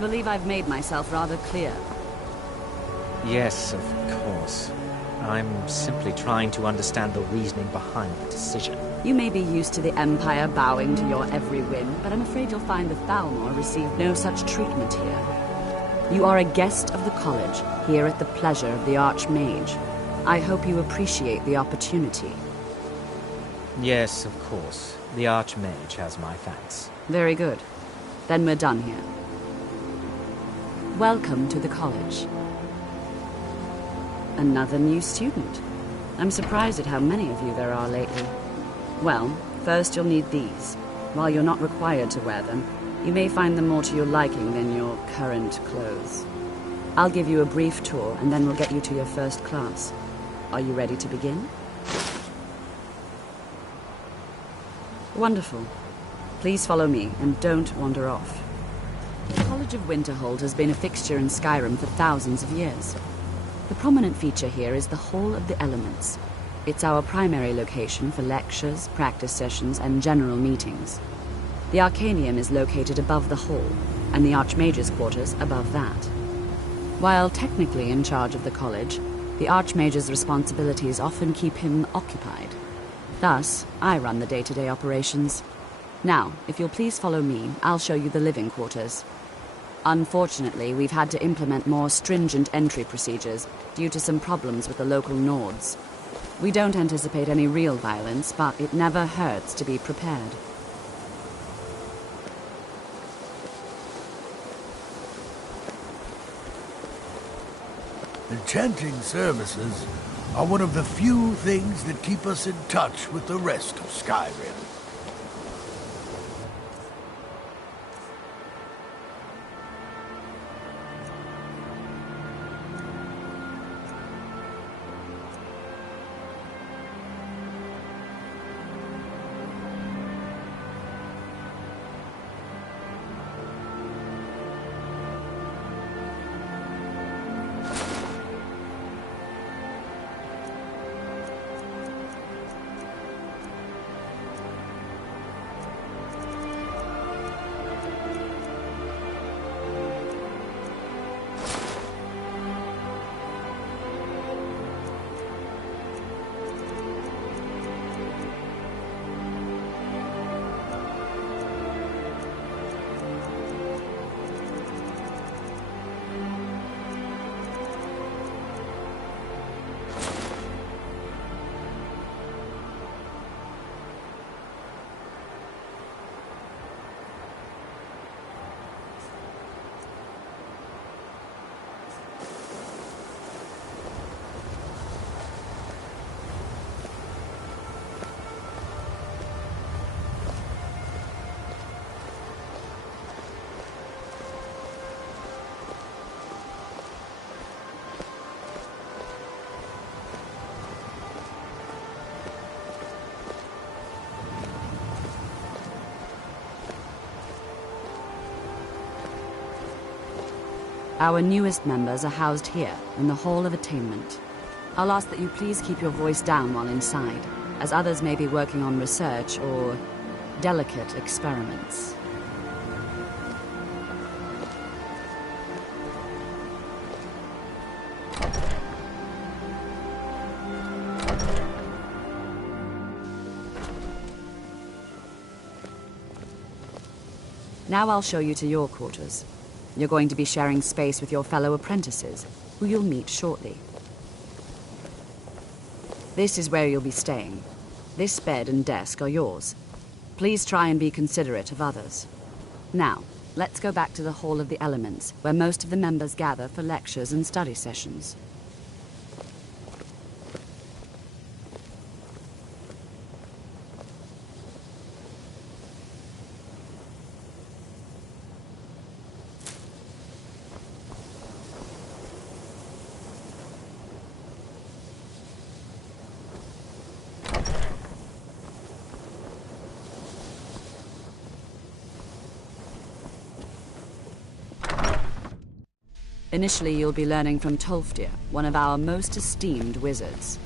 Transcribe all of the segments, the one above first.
believe I've made myself rather clear. Yes, of course. I'm simply trying to understand the reasoning behind the decision. You may be used to the Empire bowing to your every whim, but I'm afraid you'll find the Thalmor received no such treatment here. You are a guest of the college, here at the pleasure of the Archmage. I hope you appreciate the opportunity. Yes, of course. The Archmage has my thanks. Very good. Then we're done here. Welcome to the college. Another new student. I'm surprised at how many of you there are lately. Well, first you'll need these. While you're not required to wear them, you may find them more to your liking than your current clothes. I'll give you a brief tour, and then we'll get you to your first class. Are you ready to begin? Wonderful. Please follow me, and don't wander off. The College of Winterhold has been a fixture in Skyrim for thousands of years. The prominent feature here is the Hall of the Elements. It's our primary location for lectures, practice sessions, and general meetings. The Arcanium is located above the hall, and the Archmage's quarters above that. While technically in charge of the college, the Archmage's responsibilities often keep him occupied. Thus, I run the day-to-day operations. Now, if you'll please follow me, I'll show you the living quarters. Unfortunately, we've had to implement more stringent entry procedures due to some problems with the local Nords. We don't anticipate any real violence, but it never hurts to be prepared. Enchanting services are one of the few things that keep us in touch with the rest of Skyrim. Our newest members are housed here, in the Hall of Attainment. I'll ask that you please keep your voice down while inside, as others may be working on research or delicate experiments. Now I'll show you to your quarters. You're going to be sharing space with your fellow apprentices, who you'll meet shortly. This is where you'll be staying. This bed and desk are yours. Please try and be considerate of others. Now, let's go back to the Hall of the Elements, where most of the members gather for lectures and study sessions. Initially, you'll be learning from Tolfdir, one of our most esteemed wizards.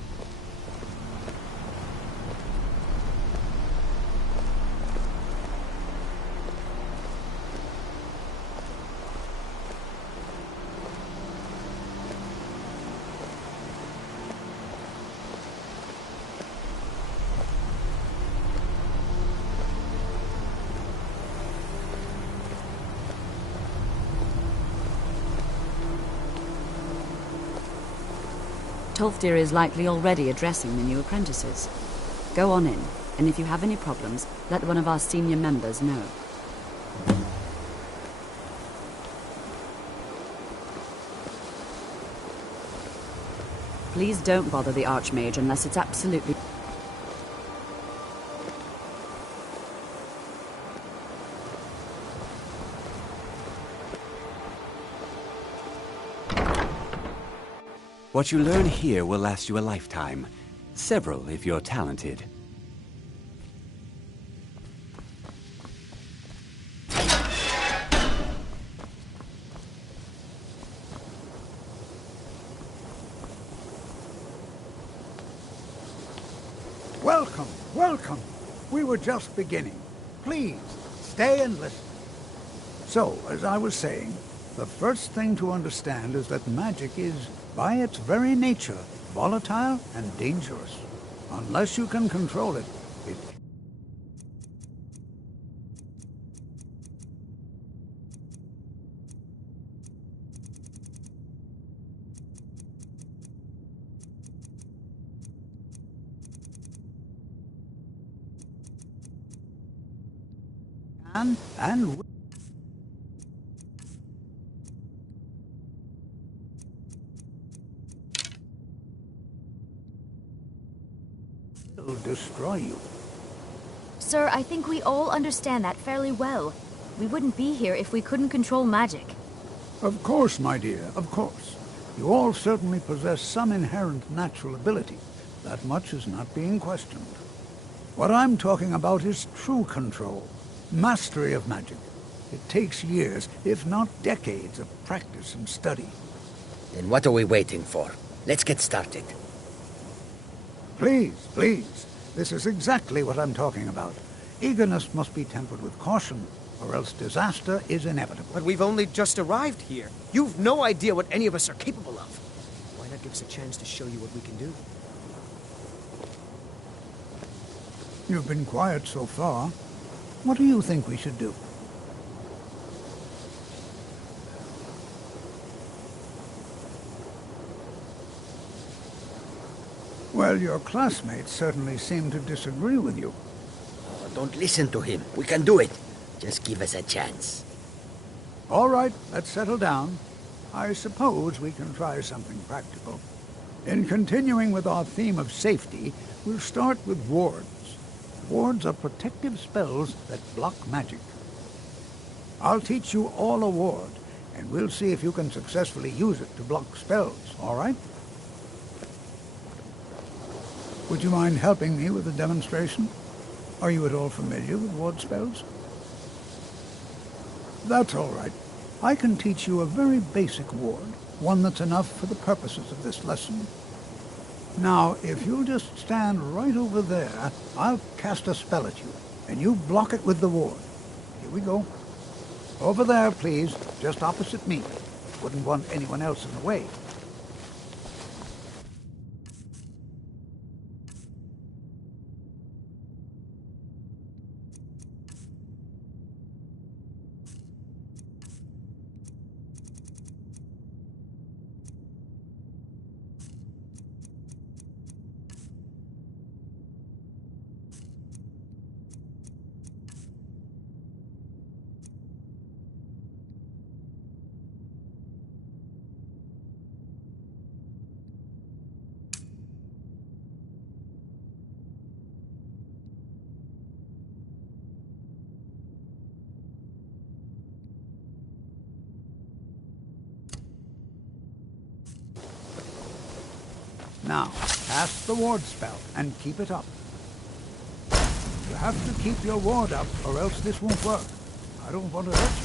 Tolfdir is likely already addressing the new apprentices. Go on in, and if you have any problems, let one of our senior members know. Please don't bother the Archmage unless it's absolutely... What you learn here will last you a lifetime. Several, if you're talented. Welcome, welcome. We were just beginning. Please, stay and listen. So, as I was saying, the first thing to understand is that magic is, by its very nature, volatile and dangerous. Unless you can control it, it... and will destroy you. Sir, I think we all understand that fairly well. We wouldn't be here if we couldn't control magic. Of course, my dear, of course. You all certainly possess some inherent natural ability. That much is not being questioned. What I'm talking about is true control, mastery of magic. It takes years, if not decades, of practice and study. Then what are we waiting for? Let's get started. Please, please. This is exactly what I'm talking about. Eagerness must be tempered with caution, or else disaster is inevitable. But we've only just arrived here. You've no idea what any of us are capable of. Why not give us a chance to show you what we can do? You've been quiet so far. What do you think we should do? Well, your classmates certainly seem to disagree with you. Oh, don't listen to him. We can do it. Just give us a chance. All right, let's settle down. I suppose we can try something practical. In continuing with our theme of safety, we'll start with wards. Wards are protective spells that block magic. I'll teach you all a ward, and we'll see if you can successfully use it to block spells, all right? Would you mind helping me with a demonstration? Are you at all familiar with ward spells? That's all right. I can teach you a very basic ward, one that's enough for the purposes of this lesson. Now, if you'll just stand right over there, I'll cast a spell at you, and you block it with the ward. Here we go. Over there, please, just opposite me. Wouldn't want anyone else in the way. Now, cast the ward spell and keep it up. You have to keep your ward up or else this won't work. I don't want to hurt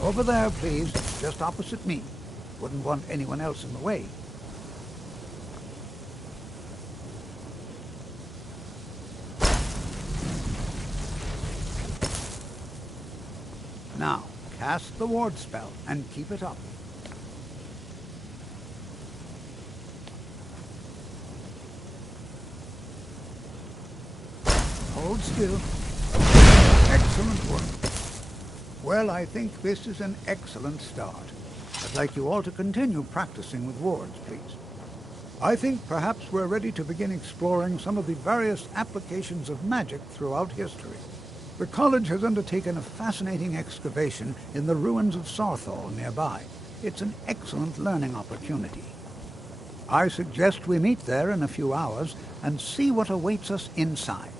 you. Over there, please, just opposite me. Wouldn't want anyone else in the way. Now, cast the ward spell and keep it up. Hold still. Excellent work. Well, I think this is an excellent start. I'd like you all to continue practicing with wards, please. I think perhaps we're ready to begin exploring some of the various applications of magic throughout history. The college has undertaken a fascinating excavation in the ruins of Sarthal nearby. It's an excellent learning opportunity. I suggest we meet there in a few hours and see what awaits us inside.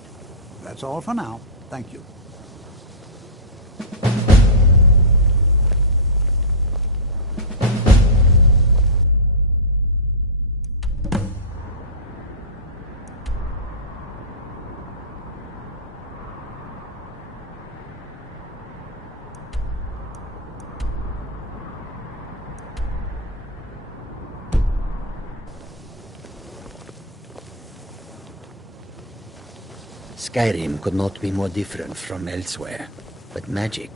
That's all for now. Thank you. Skyrim could not be more different from elsewhere. But magic...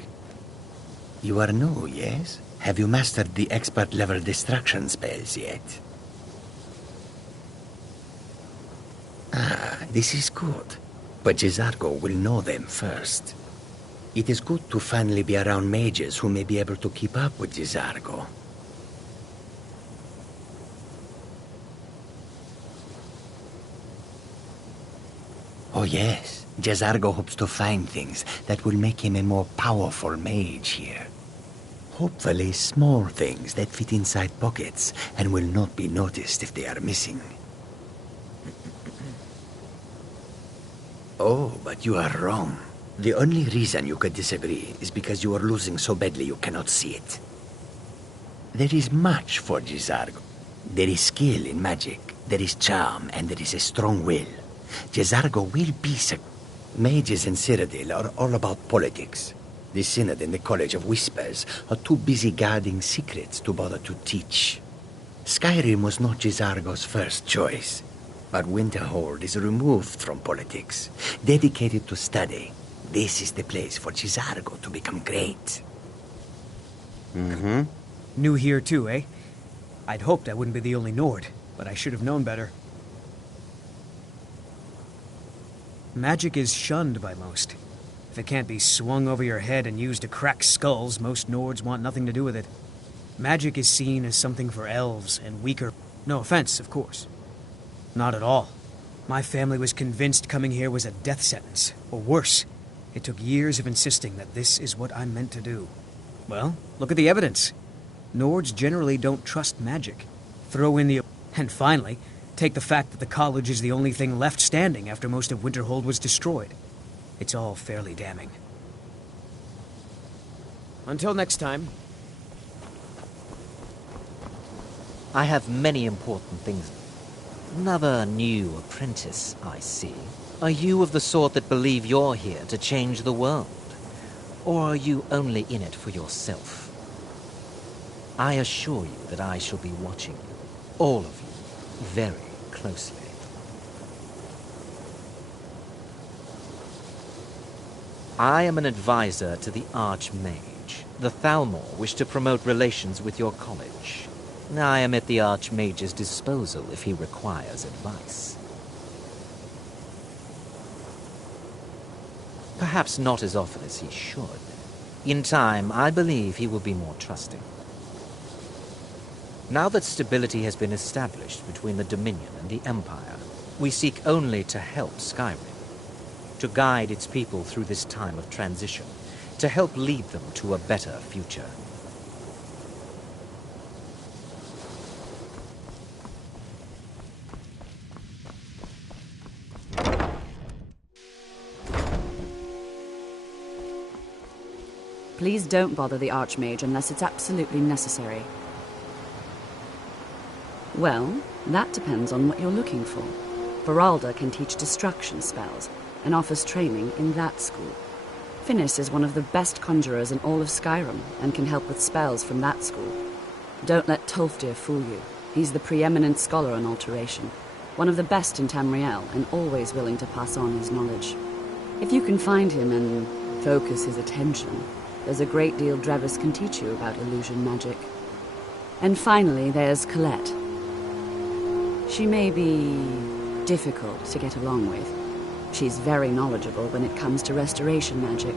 You are new, yes? Have you mastered the expert-level destruction spells yet? Ah, this is good. But Jizargo will know them first. It is good to finally be around mages who may be able to keep up with Jizargo. Oh yes, Jizargo hopes to find things that will make him a more powerful mage here. Hopefully small things that fit inside pockets and will not be noticed if they are missing. Oh, but you are wrong. The only reason you could disagree is because you are losing so badly you cannot see it. There is much for Jizargo. There is skill in magic, there is charm, and there is a strong will. Jizargo will be Mages in Cyrodiil are all about politics. The Synod and the College of Whispers are too busy guarding secrets to bother to teach. Skyrim was not Jizargo's first choice, but Winterhold is removed from politics, dedicated to study. This is the place for Jizargo to become great. Mm-hmm. New here too, eh? I'd hoped I wouldn't be the only Nord, but I should have known better. Magic is shunned by most. If it can't be swung over your head and used to crack skulls, most Nords want nothing to do with it. Magic is seen as something for elves and weaker... No offense, of course. Not at all. My family was convinced coming here was a death sentence, or worse. It took years of insisting that this is what I'm meant to do. Well, look at the evidence. Nords generally don't trust magic. Throw in the... And finally, take the fact that the college is the only thing left standing after most of Winterhold was destroyed. It's all fairly damning. Until next time. I have many important things. Another new apprentice, I see. Are you of the sort that believe you're here to change the world? Or are you only in it for yourself? I assure you that I shall be watching you, all of you, very closely. I am an advisor to the Archmage. The Thalmor wish to promote relations with your college. I am at the Archmage's disposal if he requires advice. Perhaps not as often as he should. In time, I believe he will be more trusting. Now that stability has been established between the Dominion and the Empire, we seek only to help Skyrim, to guide its people through this time of transition, to help lead them to a better future. Please don't bother the Archmage unless it's absolutely necessary. Well, that depends on what you're looking for. Feralda can teach destruction spells and offers training in that school. Finis is one of the best conjurers in all of Skyrim and can help with spells from that school. Don't let Tolfdir fool you. He's the preeminent scholar on alteration, one of the best in Tamriel and always willing to pass on his knowledge. If you can find him and focus his attention, there's a great deal Drevis can teach you about illusion magic. And finally, there's Colette. She may be difficult to get along with. She's very knowledgeable when it comes to restoration magic.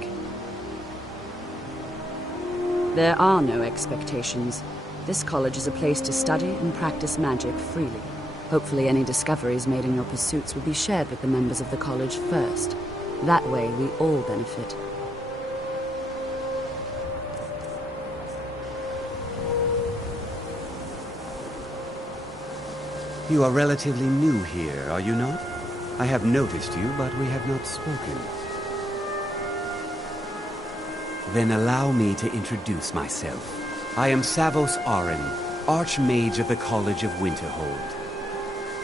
There are no expectations. This college is a place to study and practice magic freely. Hopefully any discoveries made in your pursuits will be shared with the members of the college first. That way, we all benefit. You are relatively new here, are you not? I have noticed you, but we have not spoken. Then allow me to introduce myself. I am Savos Arin, Archmage of the College of Winterhold.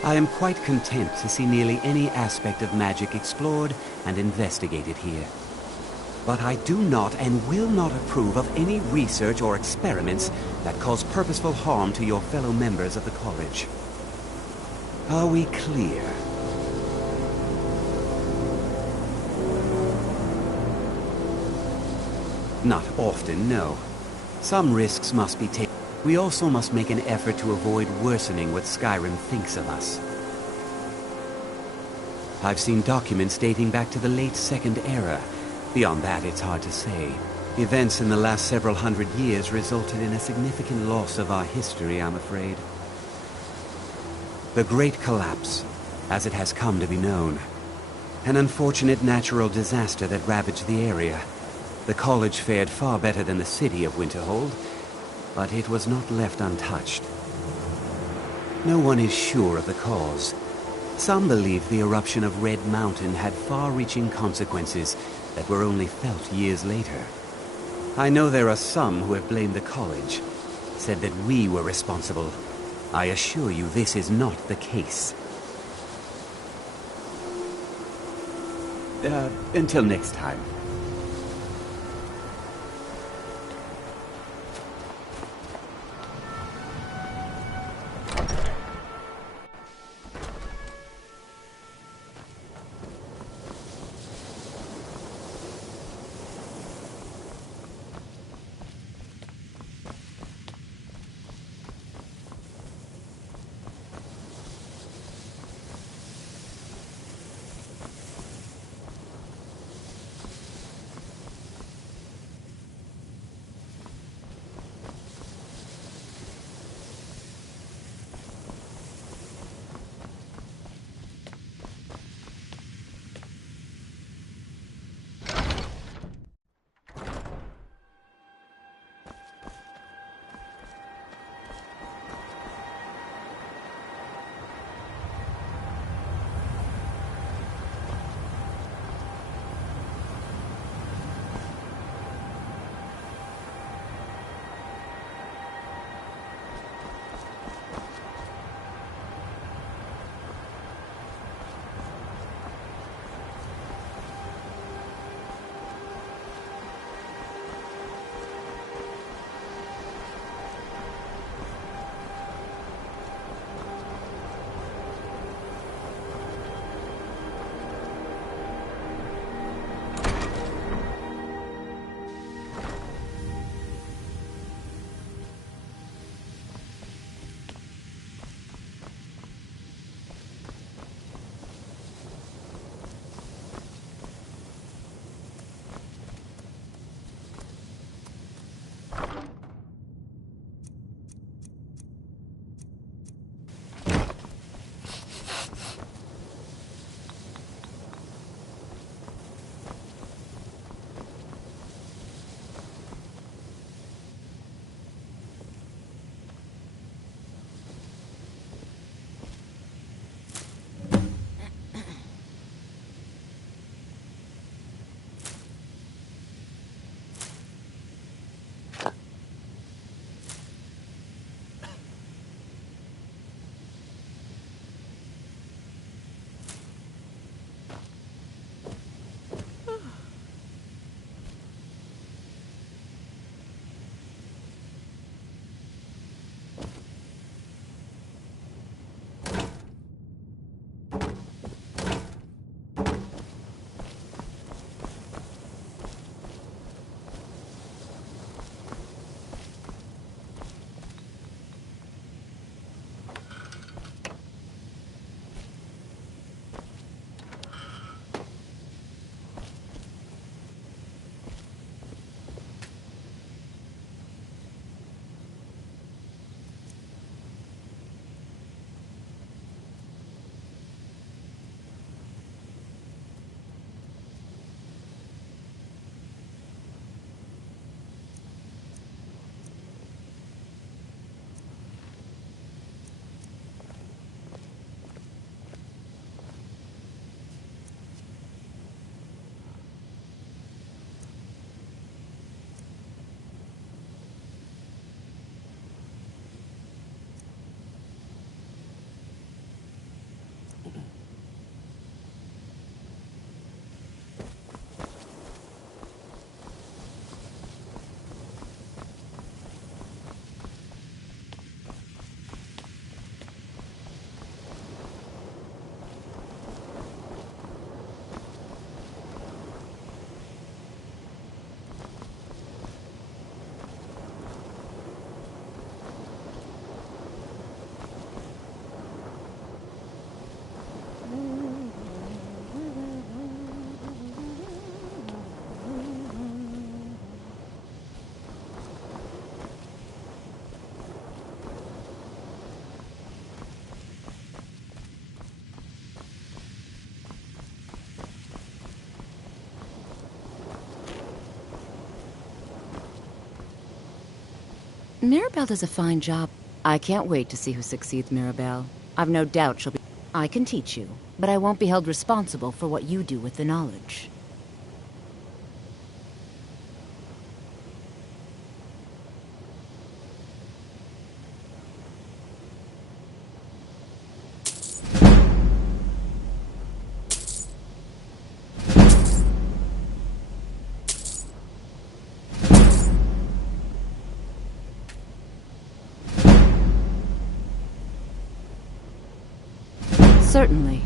I am quite content to see nearly any aspect of magic explored and investigated here. But I do not and will not approve of any research or experiments that cause purposeful harm to your fellow members of the college. Are we clear? Not often, no. Some risks must be taken. We also must make an effort to avoid worsening what Skyrim thinks of us. I've seen documents dating back to the late Second Era. Beyond that, it's hard to say. Events in the last several hundred years resulted in a significant loss of our history, I'm afraid. The Great Collapse, as it has come to be known. An unfortunate natural disaster that ravaged the area. The college fared far better than the city of Winterhold, but it was not left untouched. No one is sure of the cause. Some believe the eruption of Red Mountain had far-reaching consequences that were only felt years later. I know there are some who have blamed the college, said that we were responsible. I assure you this is not the case. Until next time. Mirabelle does a fine job. I can't wait to see who succeeds Mirabelle. I've no doubt she'll be... I can teach you, but I won't be held responsible for what you do with the knowledge. Certainly.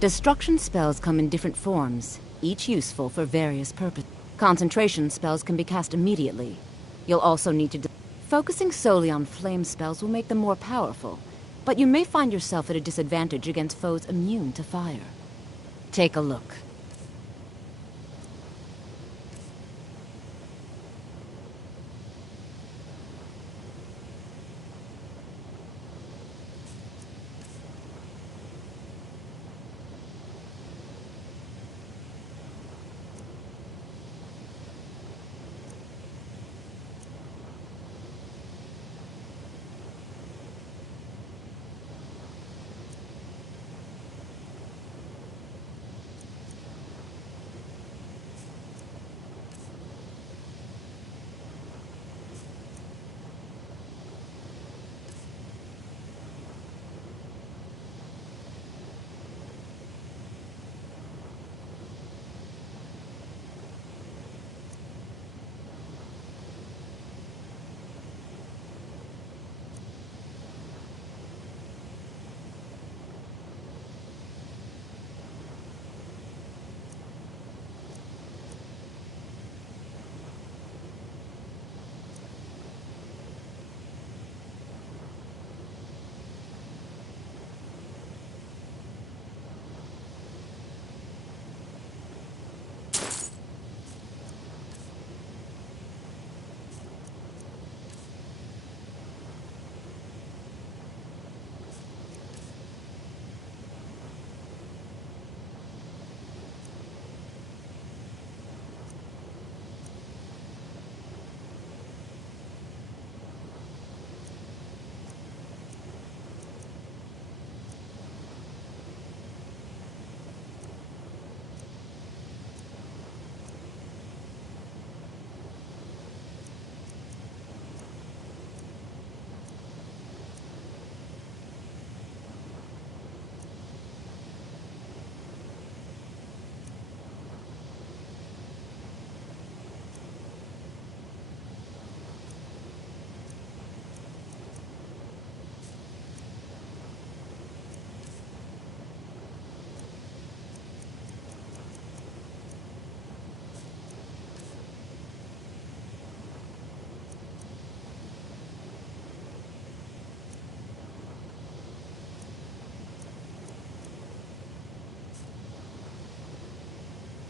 Destruction spells come in different forms, each useful for various purposes. Concentration spells can be cast immediately. You'll also need to... Focusing solely on flame spells will make them more powerful, but you may find yourself at a disadvantage against foes immune to fire. Take a look.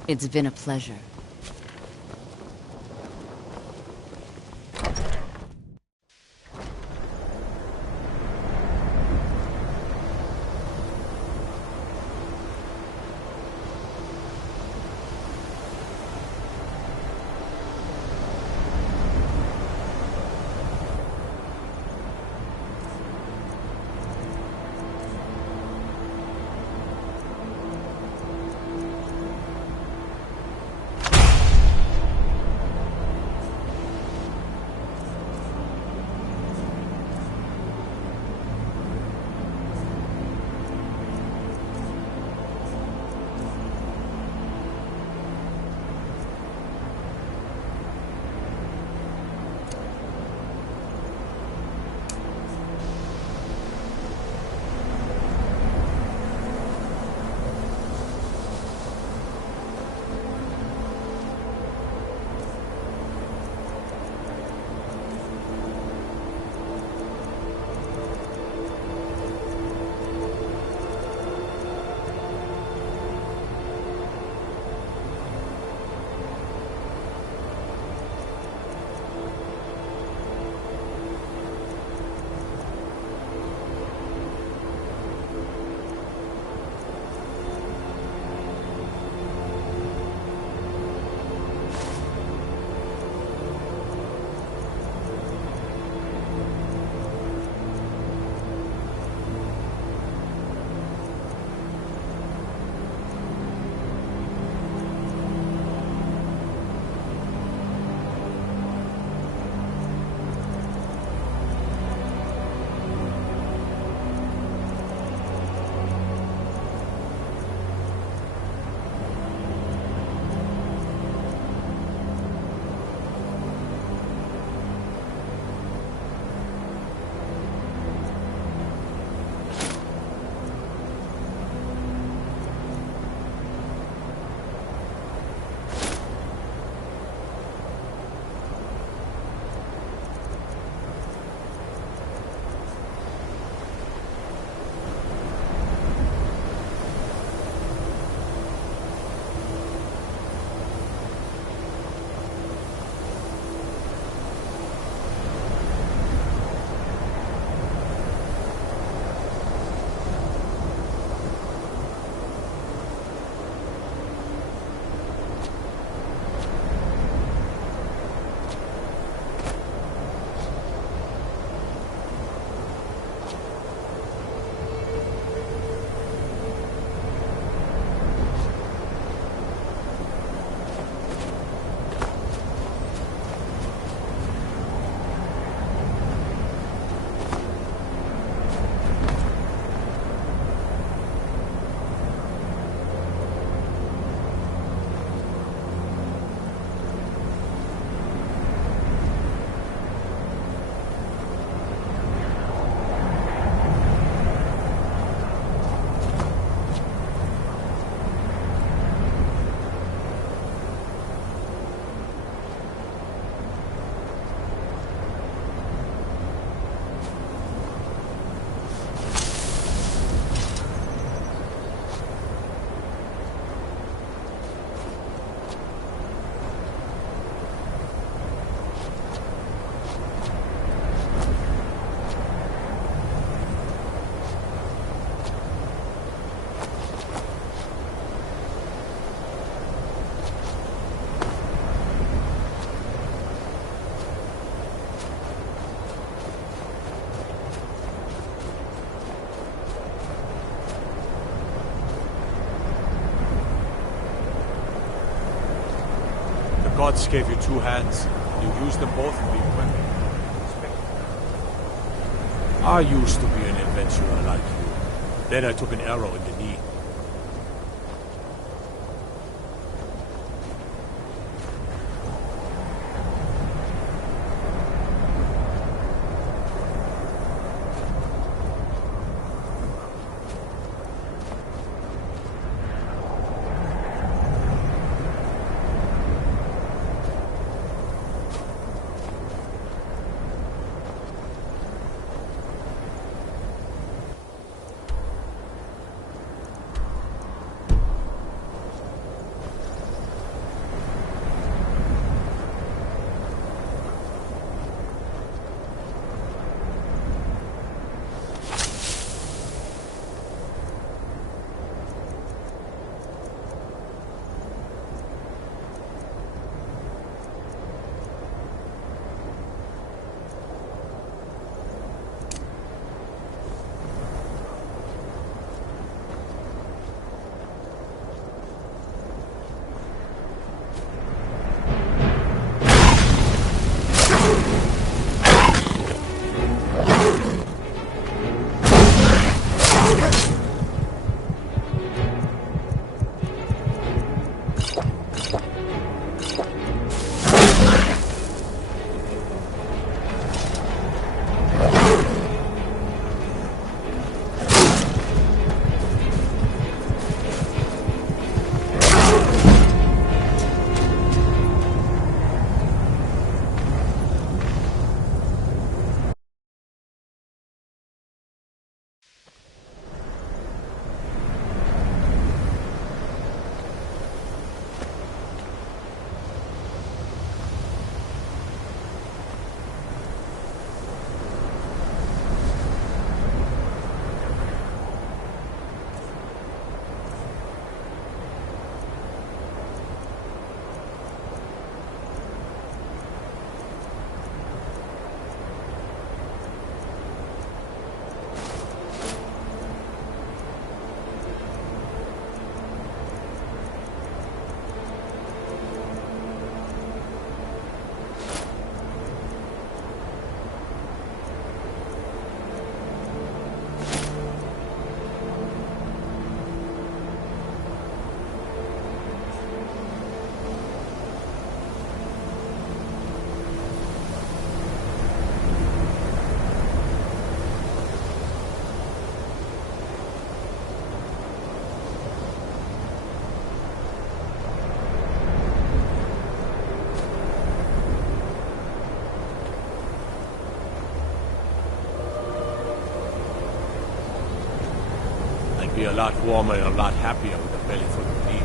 It's been a pleasure. gods gave you two hands, and you used them both for your weapon. I used to be an adventurer like you. Then I took an arrow in the knee. Be a lot warmer and a lot happier with a belly full of meat.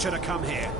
get you to come here?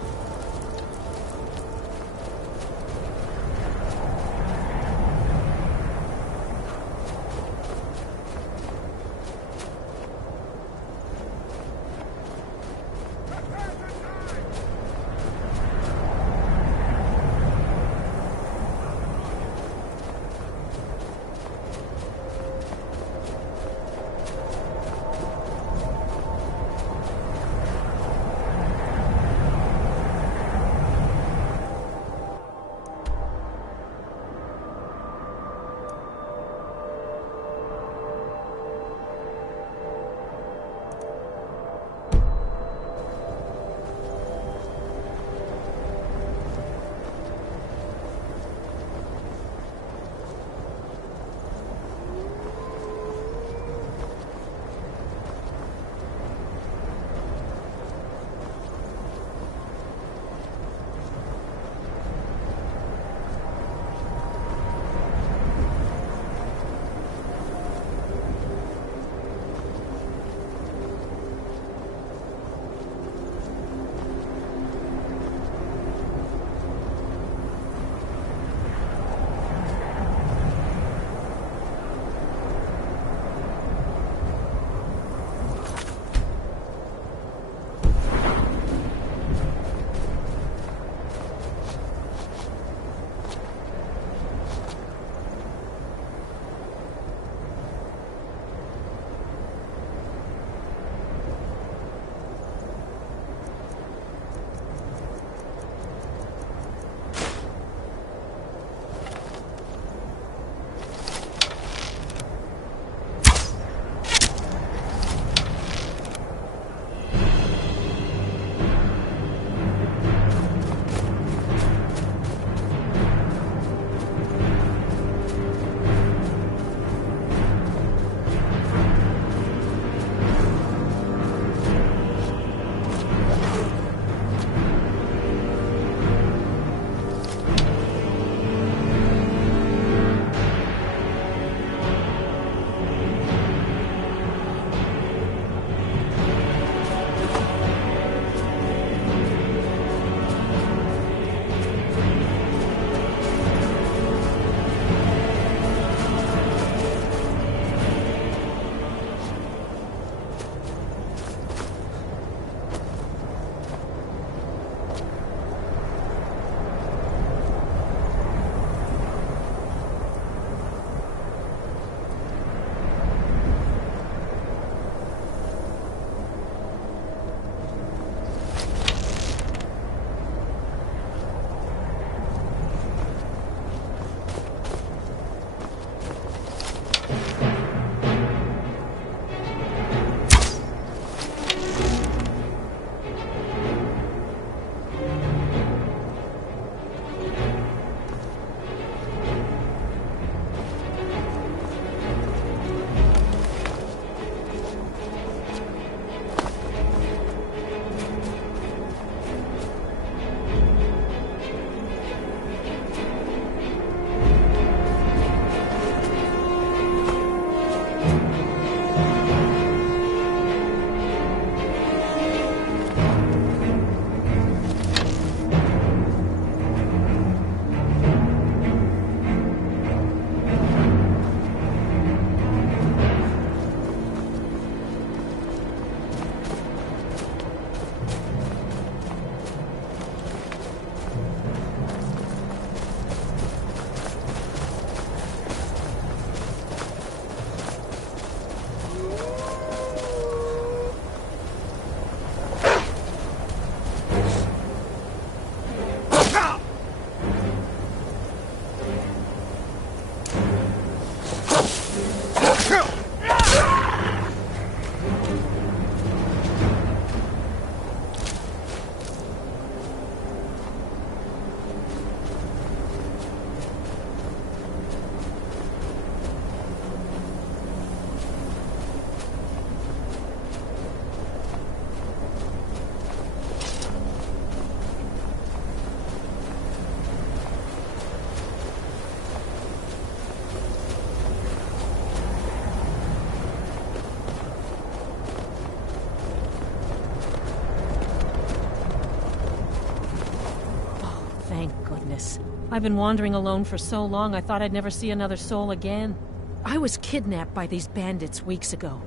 I've been wandering alone for so long, I thought I'd never see another soul again. I was kidnapped by these bandits weeks ago.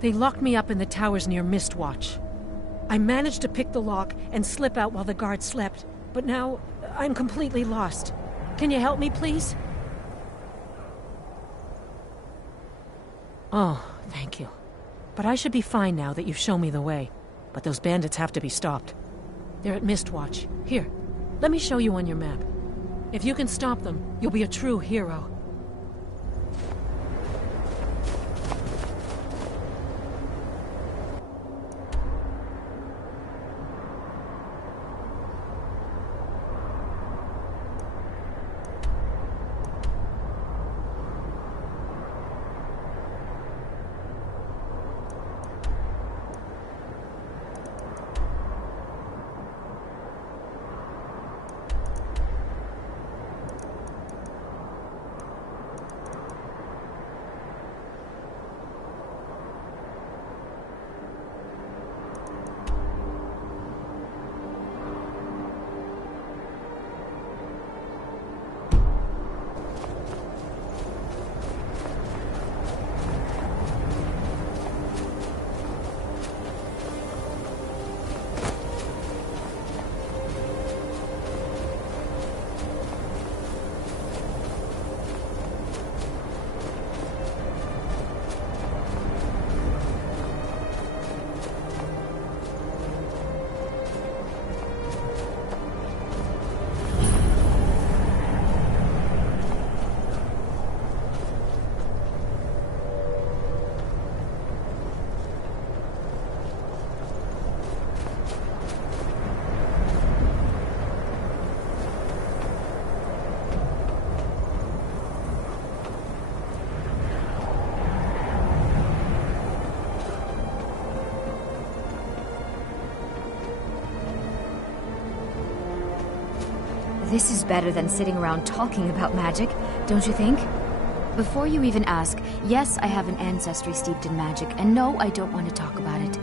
They locked me up in the towers near Mistwatch. I managed to pick the lock and slip out while the guards slept, but now I'm completely lost. Can you help me, please? Oh, thank you. But I should be fine now that you've shown me the way. But those bandits have to be stopped. They're at Mistwatch. Here, let me show you on your map. If you can stop them, you'll be a true hero. This is better than sitting around talking about magic, don't you think? Before you even ask, yes, I have an ancestry steeped in magic, and no, I don't want to talk about it.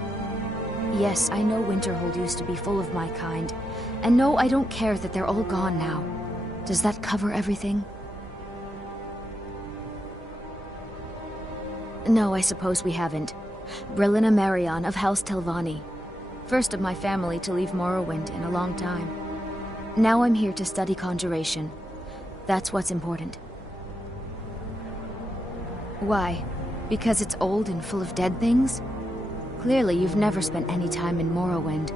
Yes, I know Winterhold used to be full of my kind, and no, I don't care that they're all gone now. Does that cover everything? No, I suppose we haven't. Brillina Marion of House Telvanni. First of my family to leave Morrowind in a long time. Now I'm here to study conjuration. That's what's important. Why? Because it's old and full of dead things? Clearly you've never spent any time in Morrowind.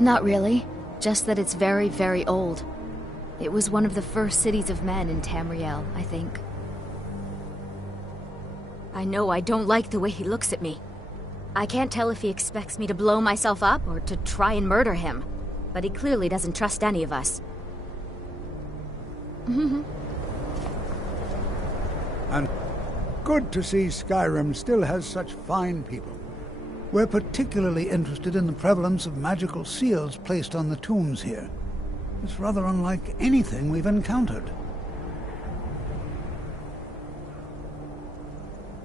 Not really. Just that it's very, very old. It was one of the first cities of men in Tamriel, I think. I know I don't like the way he looks at me. I can't tell if he expects me to blow myself up or to try and murder him. But he clearly doesn't trust any of us. And good to see Skyrim still has such fine people. We're particularly interested in the prevalence of magical seals placed on the tombs here. It's rather unlike anything we've encountered.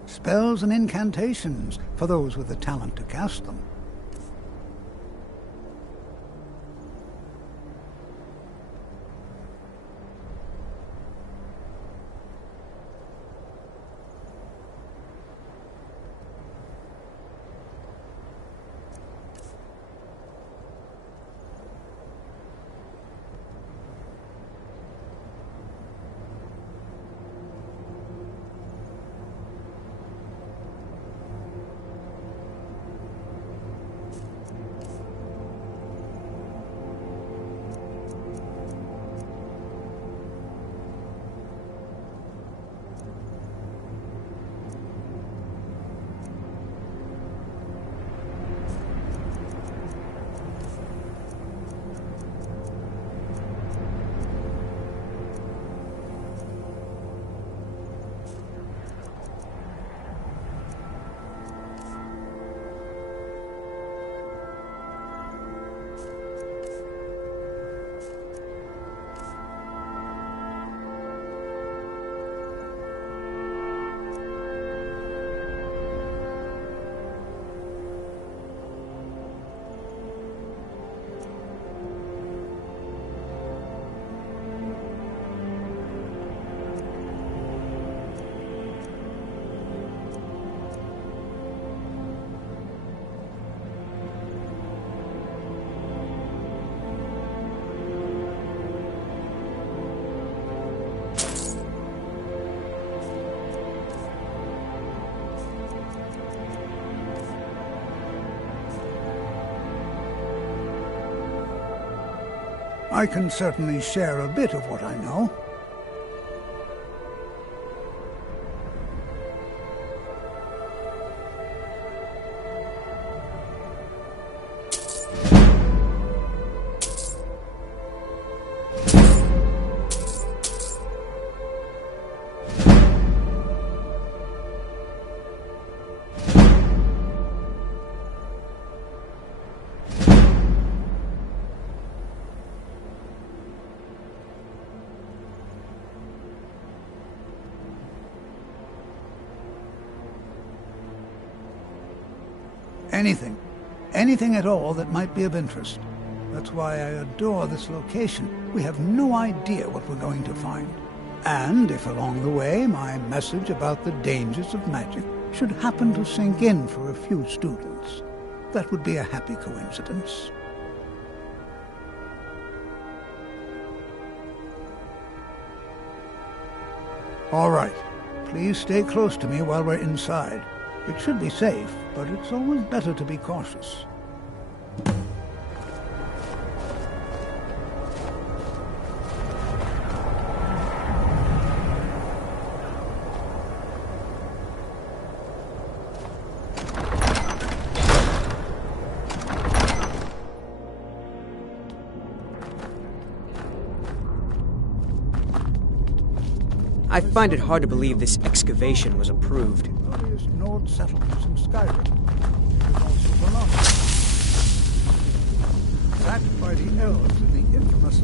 Spells and incantations for those with the talent to cast them. I can certainly share a bit of what I know. Anything. Anything at all that might be of interest. That's why I adore this location. We have no idea what we're going to find. And if along the way my message about the dangers of magic should happen to sink in for a few students, that would be a happy coincidence. All right. Please stay close to me while we're inside. It should be safe, but it's always better to be cautious. I find it hard to believe this excavation was approved. Earliest Nord settlements in Skyrim. It was also the last. Sacked by the elves in the infamous...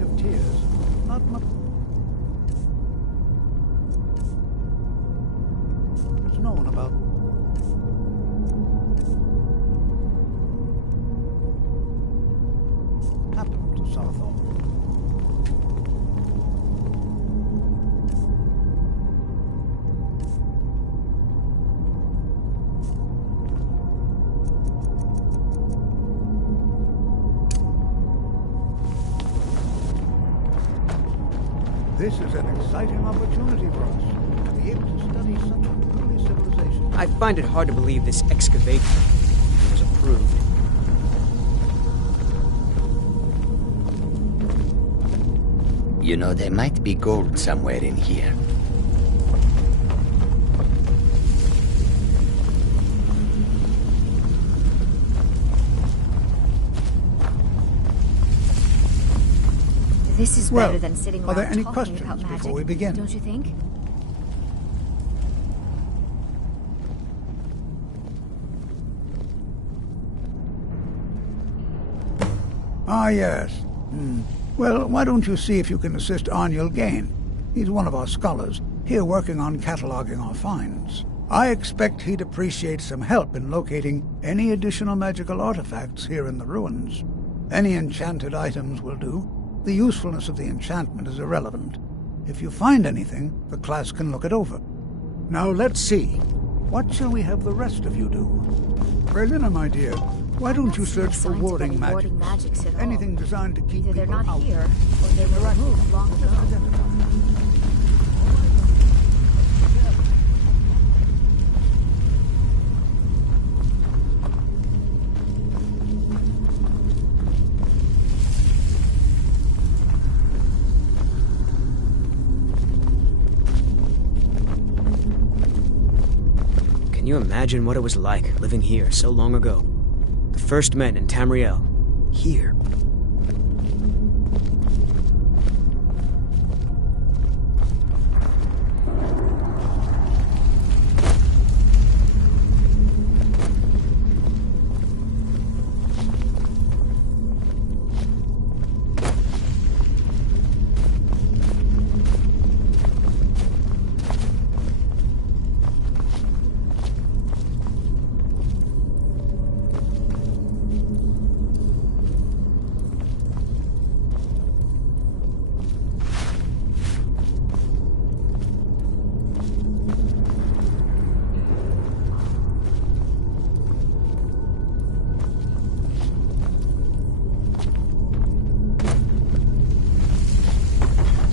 of tears. Not much is known about. Happened to Southall. This is an exciting opportunity for us to be able to study such an early civilization. I find it hard to believe this excavation was approved. You know, there might be gold somewhere in here. This is Well, better than sitting are around there any talking questions about magic, before we begin? don't you think? Ah, yes. Well, why don't you see if you can assist Arniel Gain? He's one of our scholars, here working on cataloging our finds. I expect he'd appreciate some help in locating any additional magical artifacts here in the ruins. Any enchanted items will do. The usefulness of the enchantment is irrelevant. If you find anything, the class can look it over. Now let's see. What shall we have the rest of you do? Berlina, my dear, why don't you search for warding magics? at all. Anything designed to keep Either they're people not out. here, or they were removed long ago. Can you imagine what it was like living here so long ago? The first men in Tamriel. Here.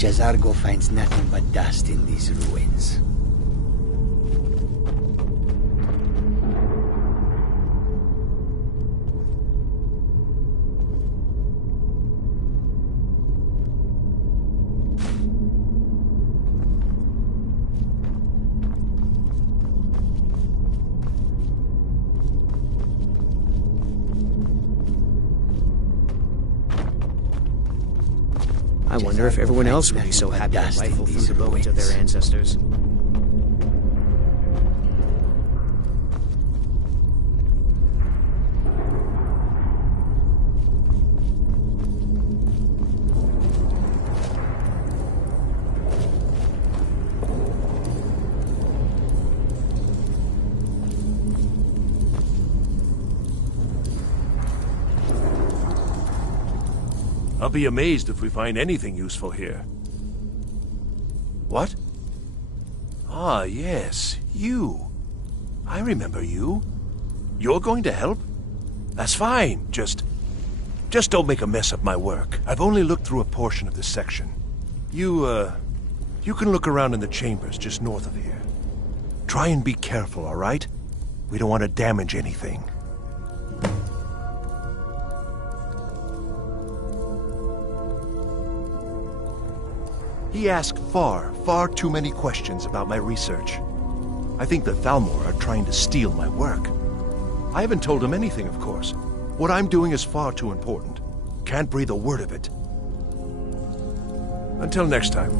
Jazargo finds nothing but dust in these ruins. I wonder if everyone else would be so happy to rifle through the bones of their ancestors. I'll be amazed if we find anything useful here. What? Ah, yes, you. I remember you. You're going to help? That's fine. Just don't make a mess of my work. I've only looked through a portion of this section. You can look around in the chambers just north of here. Try and be careful, all right? We don't want to damage anything. He asked far too many questions about my research. I think the Thalmor are trying to steal my work. I haven't told him anything, of course. What I'm doing is far too important. Can't breathe a word of it. Until next time.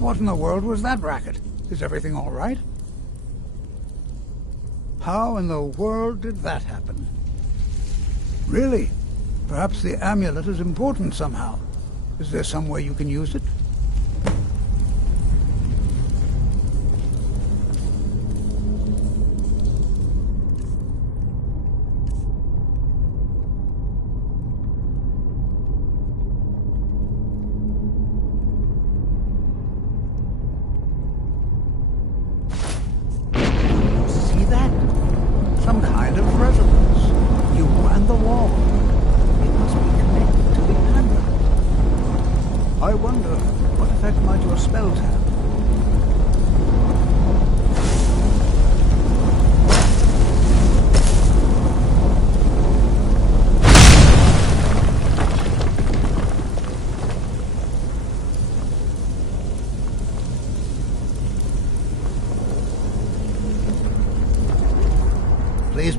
What in the world was that racket? Is everything all right? How in the world did that happen? Really? Perhaps the amulet is important somehow. Is there some way you can use it? Some kind of resonance. You and the wall. It must be connected to the amulet. I wonder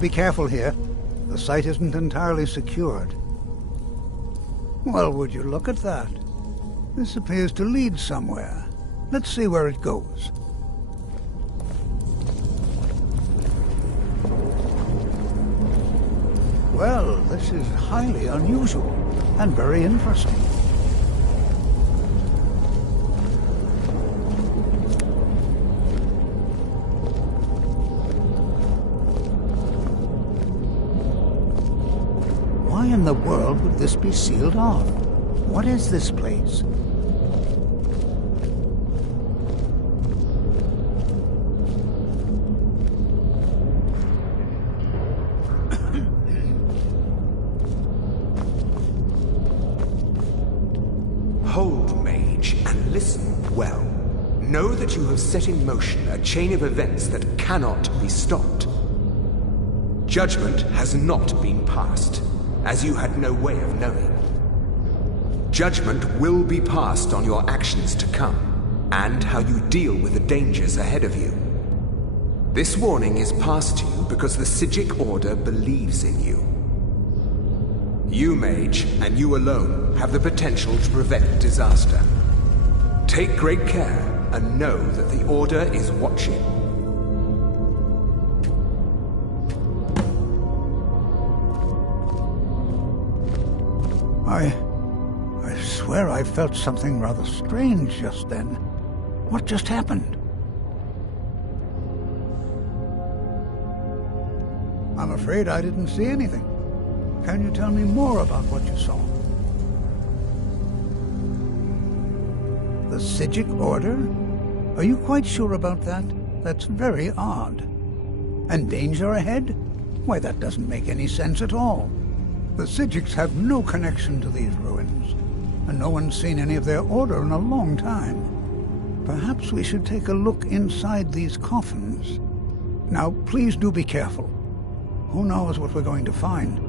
be careful here. The site isn't entirely secured. Well, would you look at that? This appears to lead somewhere. Let's see where it goes. Well, this is highly unusual and very interesting. Why in the world would this be sealed off? What is this place? Hold, mage, and listen well. Know that you have set in motion a chain of events that cannot be stopped. Judgment has not been passed, as you had no way of knowing. Judgment will be passed on your actions to come, and how you deal with the dangers ahead of you. This warning is passed to you because the Psijic Order believes in you. You, mage, and you alone, have the potential to prevent disaster. Take great care, and know that the Order is watching. I swear I felt something rather strange just then. What just happened? I'm afraid I didn't see anything. Can you tell me more about what you saw? The Psijic Order? Are you quite sure about that? That's very odd. And danger ahead? Why, that doesn't make any sense at all. The Psijics have no connection to these ruins, and no one's seen any of their order in a long time. Perhaps we should take a look inside these coffins. Now, please do be careful. Who knows what we're going to find?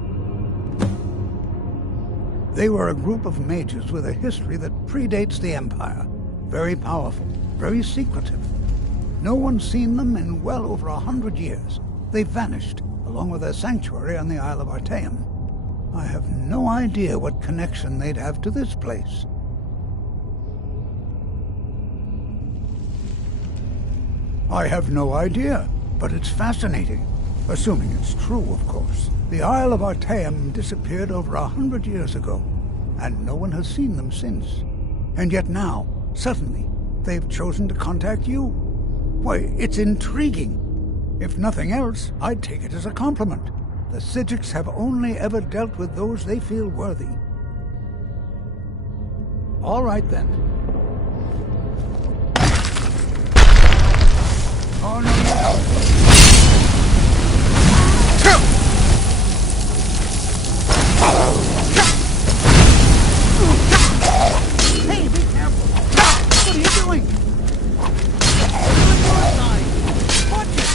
They were a group of mages with a history that predates the Empire. Very powerful, very secretive. No one's seen them in well over 100 years. They vanished, along with their sanctuary on the Isle of Artaeum. I have no idea what connection they'd have to this place. I have no idea, but it's fascinating. Assuming it's true, of course. The Isle of Artaeum disappeared over 100 years ago, and no one has seen them since. And yet now, suddenly, they've chosen to contact you. Why, it's intriguing. If nothing else, I'd take it as a compliment. The Psijics have only ever dealt with those they feel worthy. All right, then. Oh, no, Hey, be careful! What are you doing? Watch it!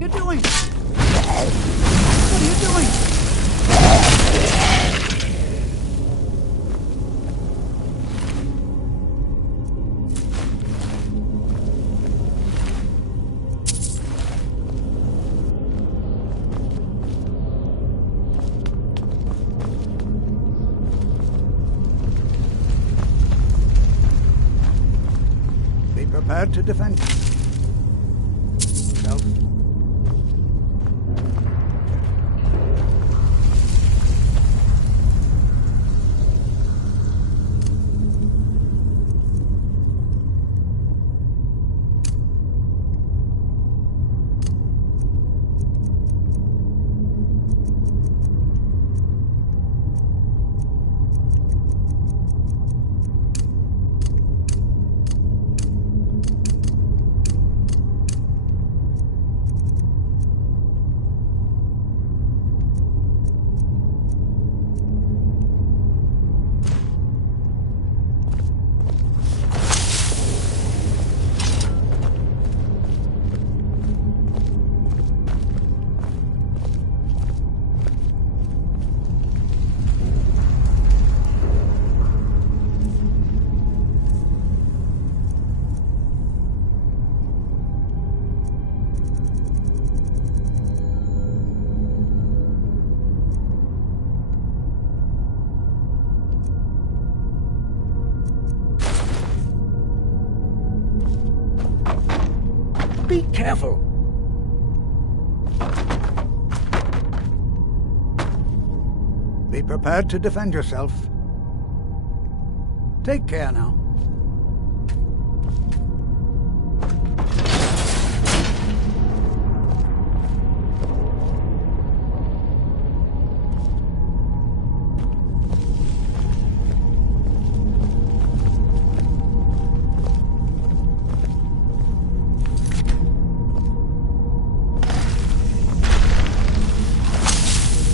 You're doing? What are you doing? Be prepared to defend yourself. careful. Be prepared to defend yourself. Take care now.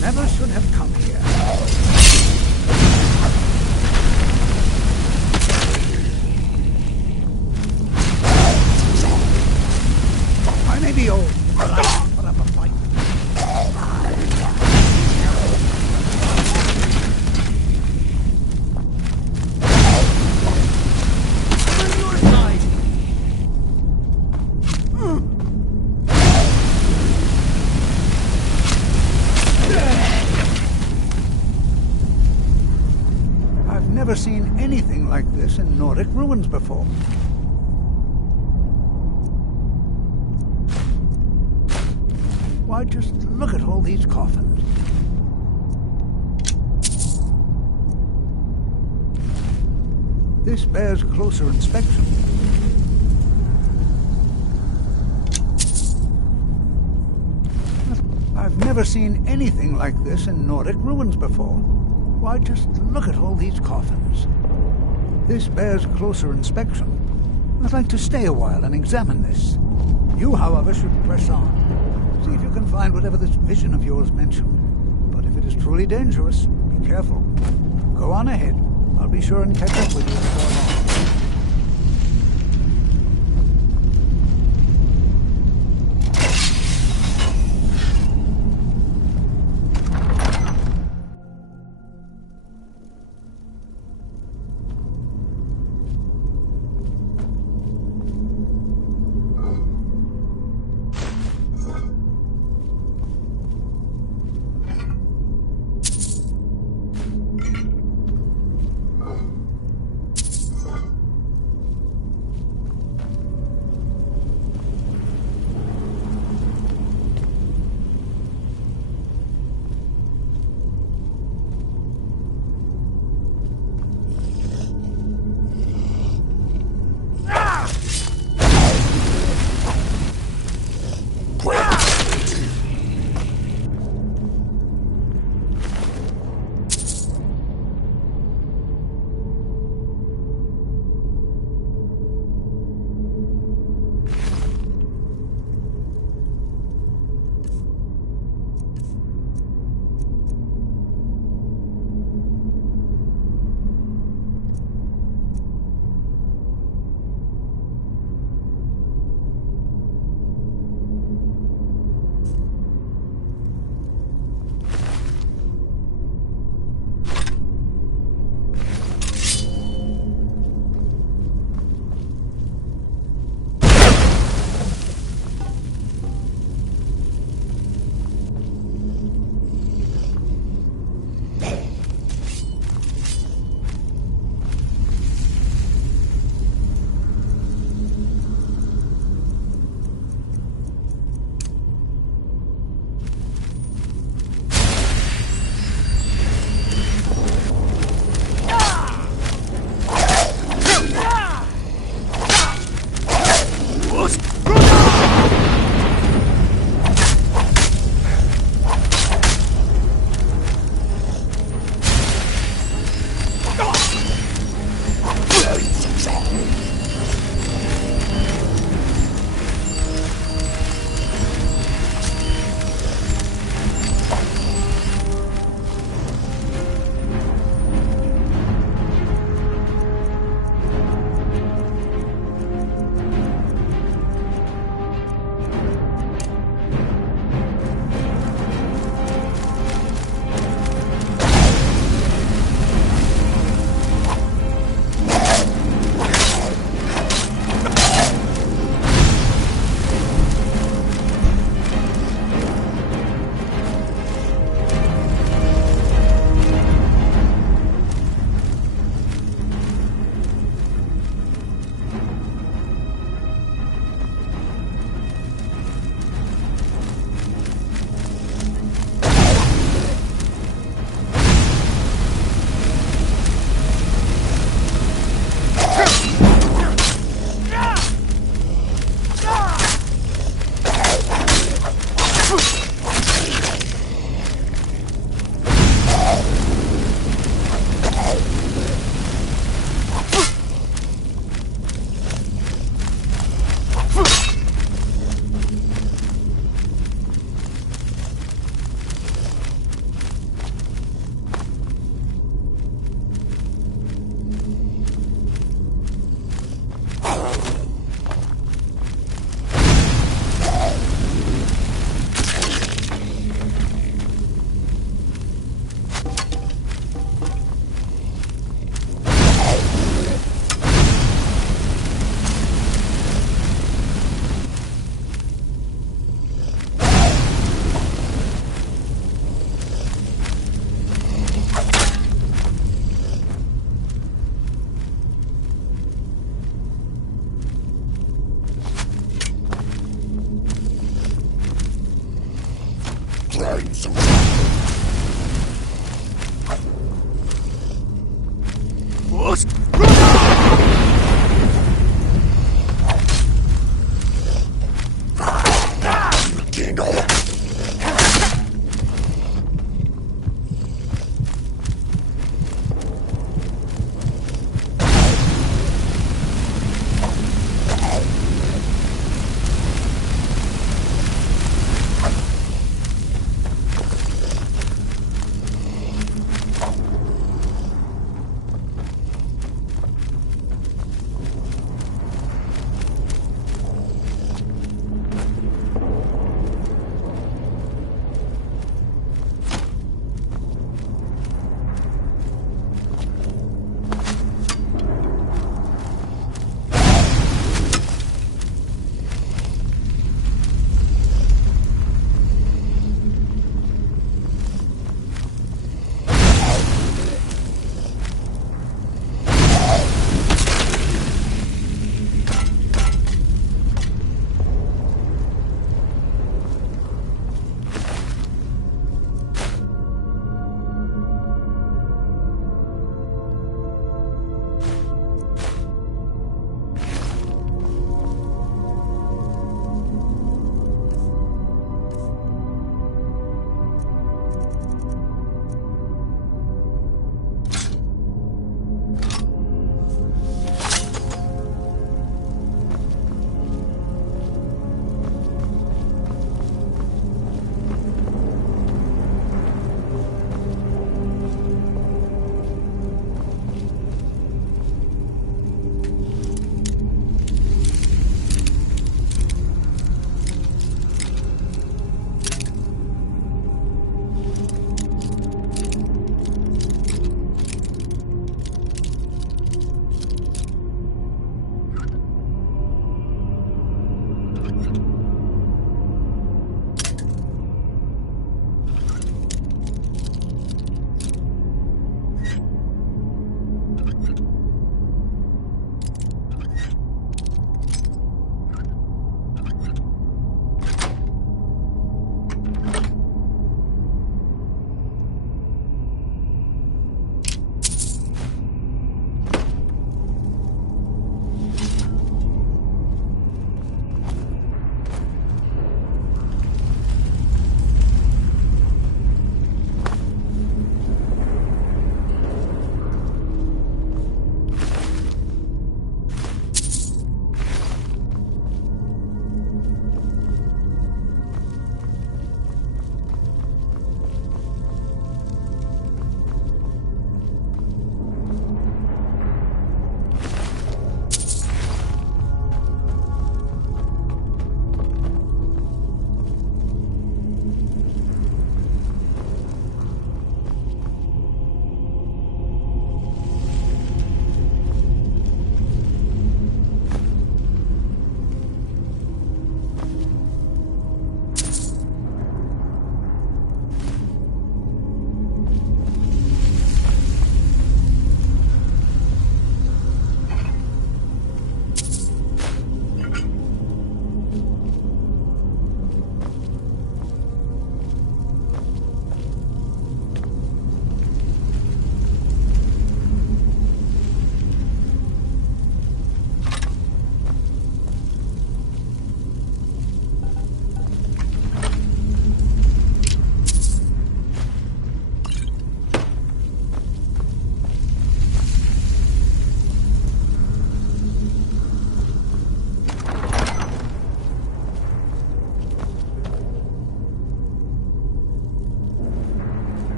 Never should have come here. I may be old, but I can put up a fight. I'm on your side. I've never seen anything like this in Nordic ruins before. Why, just look at all these coffins. This bears closer inspection. I've never seen anything like this in Nordic ruins before. Why, just look at all these coffins. This bears closer inspection. I'd like to stay a while and examine this. You, however, should press on. See if you can find whatever this vision of yours mentioned. But if it is truly dangerous, be careful. Go on ahead. I'll be sure and catch up with you before long.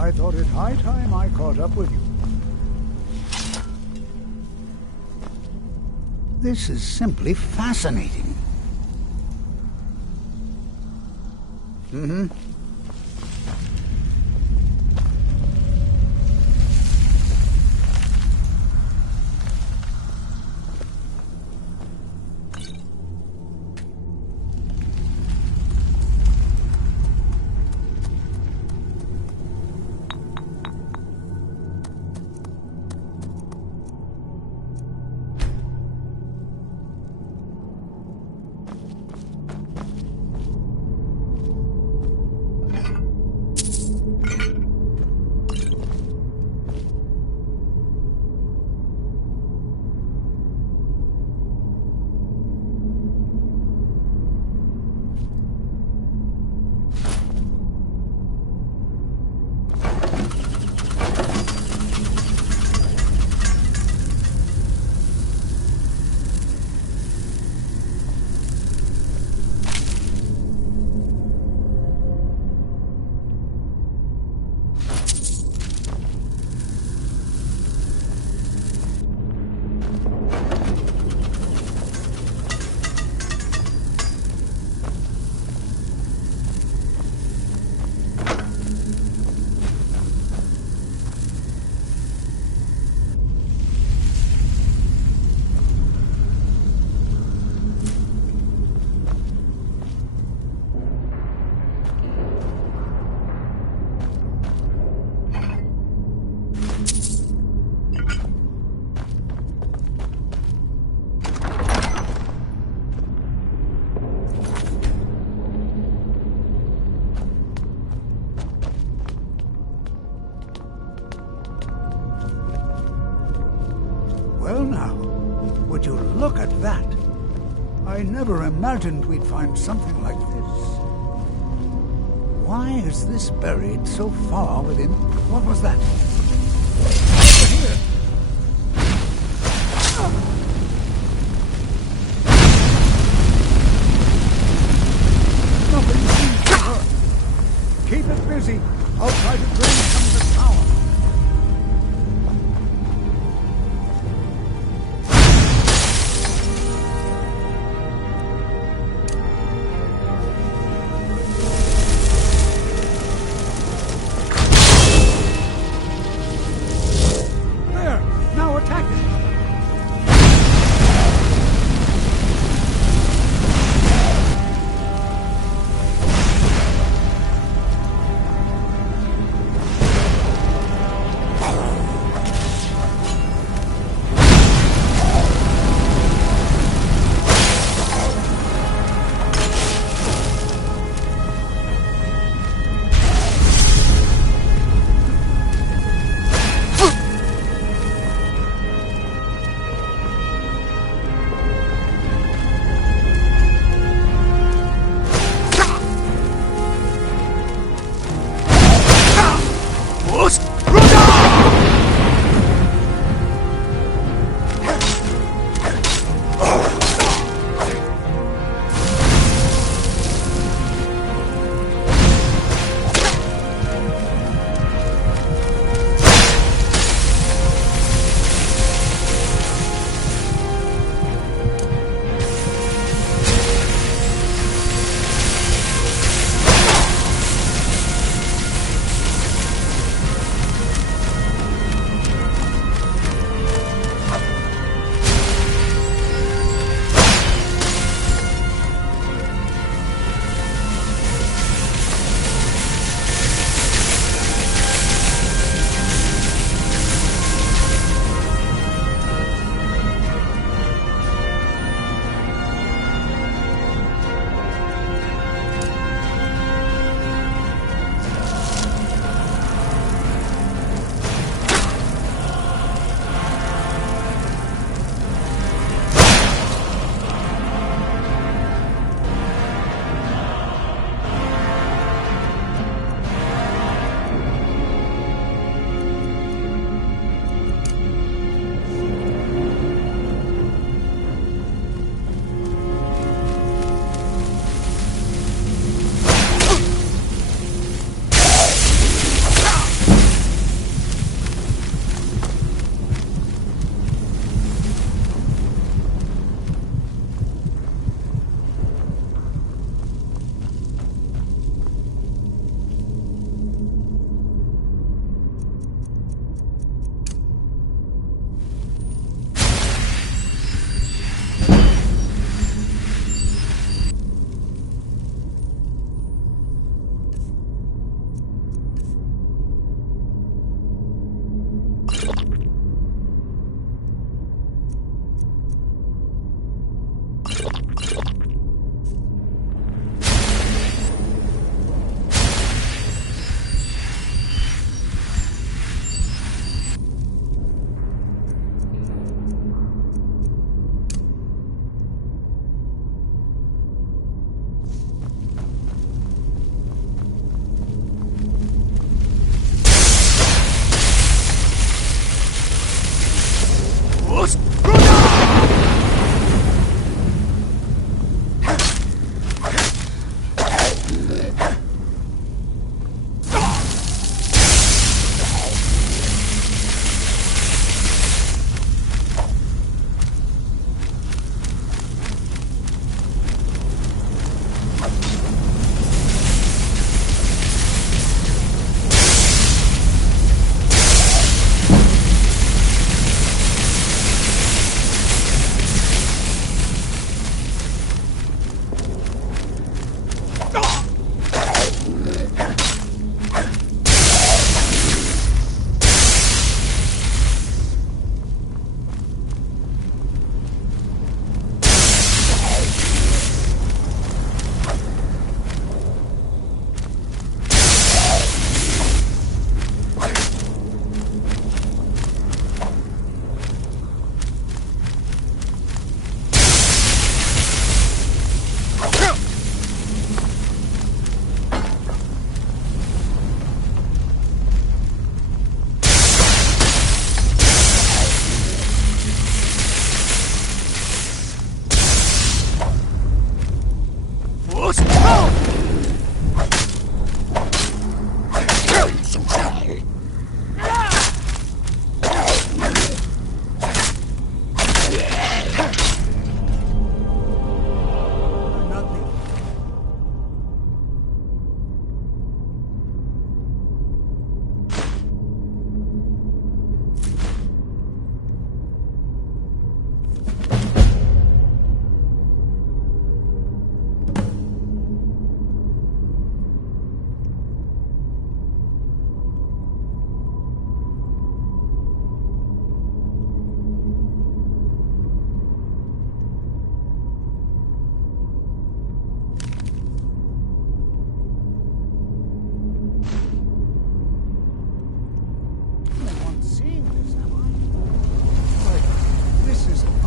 I thought it high time I caught up with you. This is simply fascinating. Mm-hmm. Well now, would you look at that? I never imagined we'd find something like this. Why is this buried so far within... What was that? Over here! Nothing seems to hurt. Keep it busy. I'll try to drain some of the power.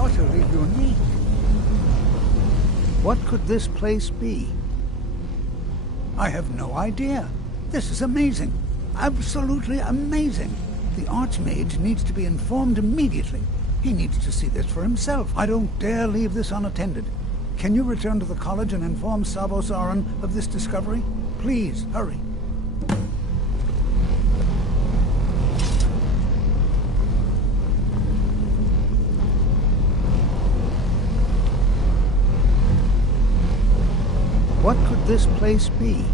utterly unique. What could this place be? I have no idea. This is amazing. Absolutely amazing. The Archmage needs to be informed immediately. He needs to see this for himself. I don't dare leave this unattended. Can you return to the college and inform Savos Aran of this discovery? Please, hurry. What could this place be?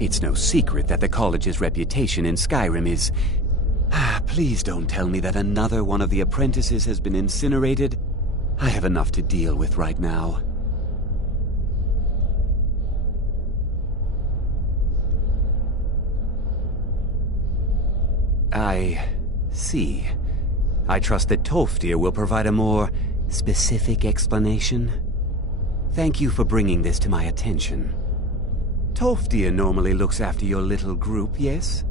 It's no secret that the college's reputation in Skyrim is... Please don't tell me that another one of the apprentices has been incinerated. I have enough to deal with right now. I see. I trust that Tolfdir will provide a more specific explanation. Thank you for bringing this to my attention. Tolfdir normally looks after your little group, yes?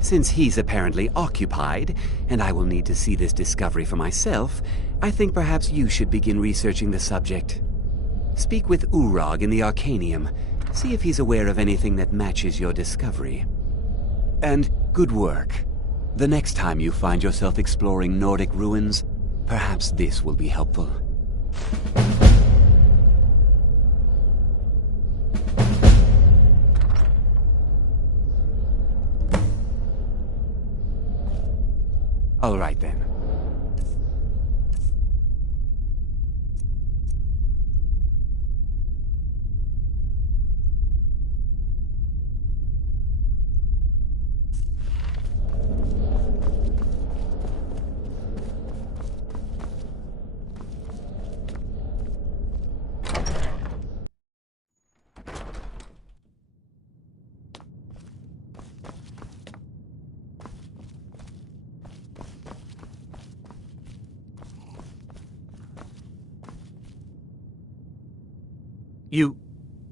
Since he's apparently occupied, and I will need to see this discovery for myself, I think perhaps you should begin researching the subject. Speak with Urag in the Arcanium. See if he's aware of anything that matches your discovery. And good work. The next time you find yourself exploring Nordic ruins, perhaps this will be helpful. All right then.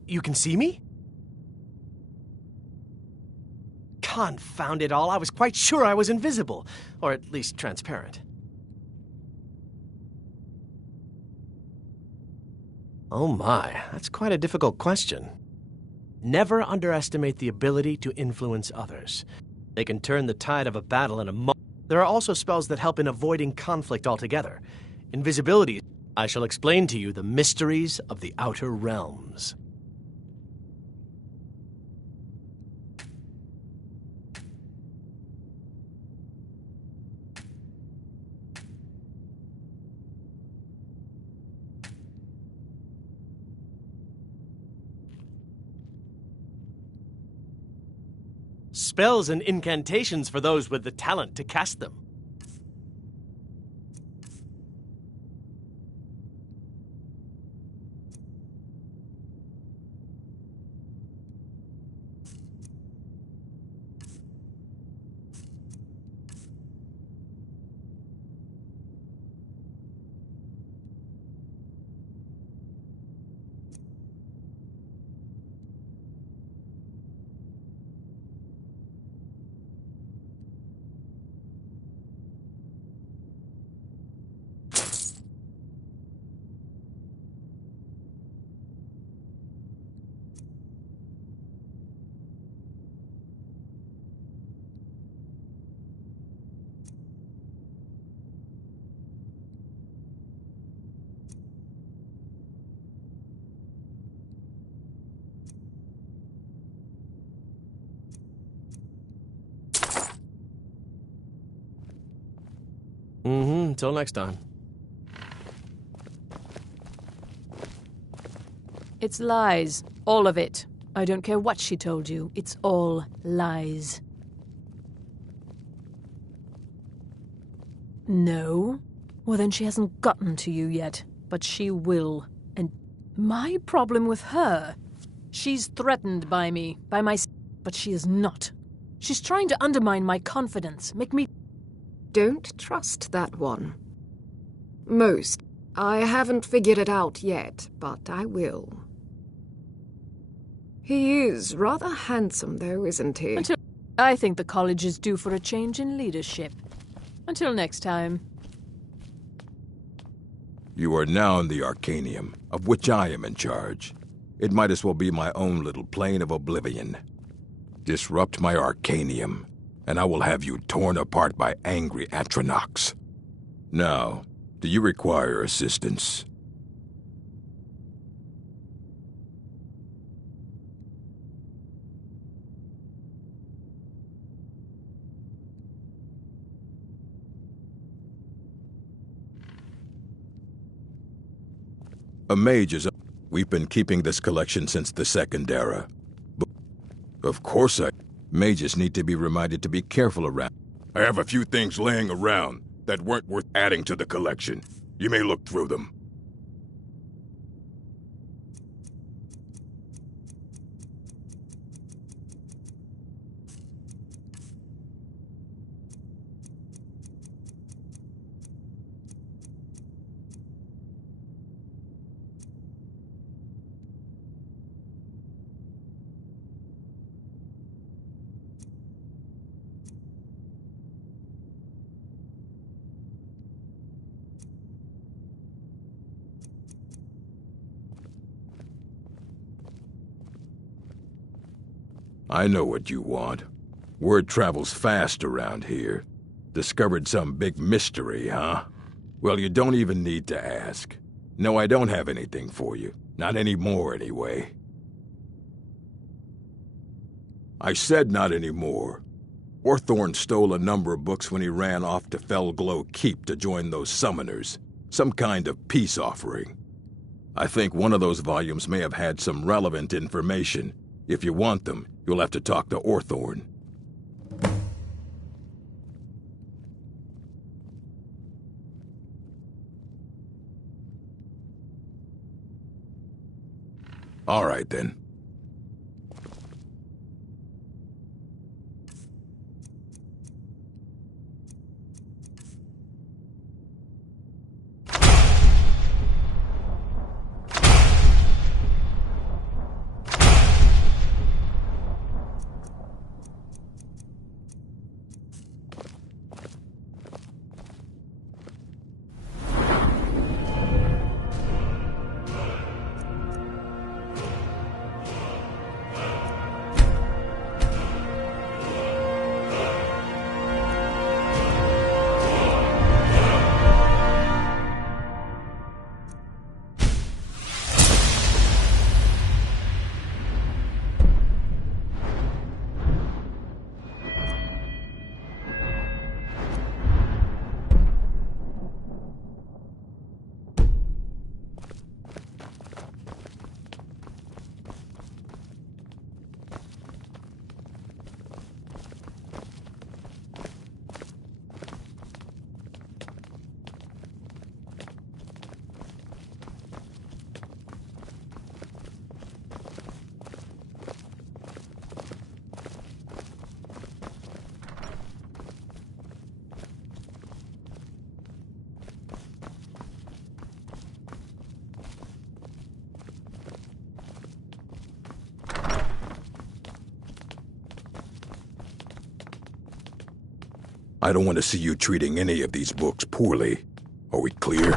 You can see me? Confound it all, I was quite sure I was invisible, or at least transparent. Oh my, that's quite a difficult question. Never underestimate the ability to influence others. They can turn the tide of a battle in a moment. There are also spells that help in avoiding conflict altogether. Invisibility. I shall explain to you the mysteries of the Outer Realms. Spells and incantations for those with the talent to cast them. Until next time. It's lies. All of it. I don't care what she told you. It's all lies. No? Well, then she hasn't gotten to you yet. But she will. And my problem with her... She's threatened by me, by my... But she is not. She's trying to undermine my confidence, make me... Don't trust that one. Most. I haven't figured it out yet, but I will. He is rather handsome, though, isn't he? I think the college is due for a change in leadership. Until next time. You are now in the Arcanium, of which I am in charge. It might as well be my own little plane of oblivion. Disrupt my Arcanium, and I will have you torn apart by angry Atronachs. Now, do you require assistance? A mage is... We've been keeping this collection since the Second Era. Of course Mages need to be reminded to be careful around. I have a few things laying around that weren't worth adding to the collection. You may look through them. I know what you want. Word travels fast around here. Discovered some big mystery, huh? Well, you don't even need to ask. No, I don't have anything for you. Not anymore, anyway. I said not anymore. Orthorn stole a number of books when he ran off to Felglow Keep to join those summoners. Some kind of peace offering. I think one of those volumes may have had some relevant information. If you want them, you'll have to talk to Orthorn. All right, then. I don't want to see you treating any of these books poorly. Are we clear?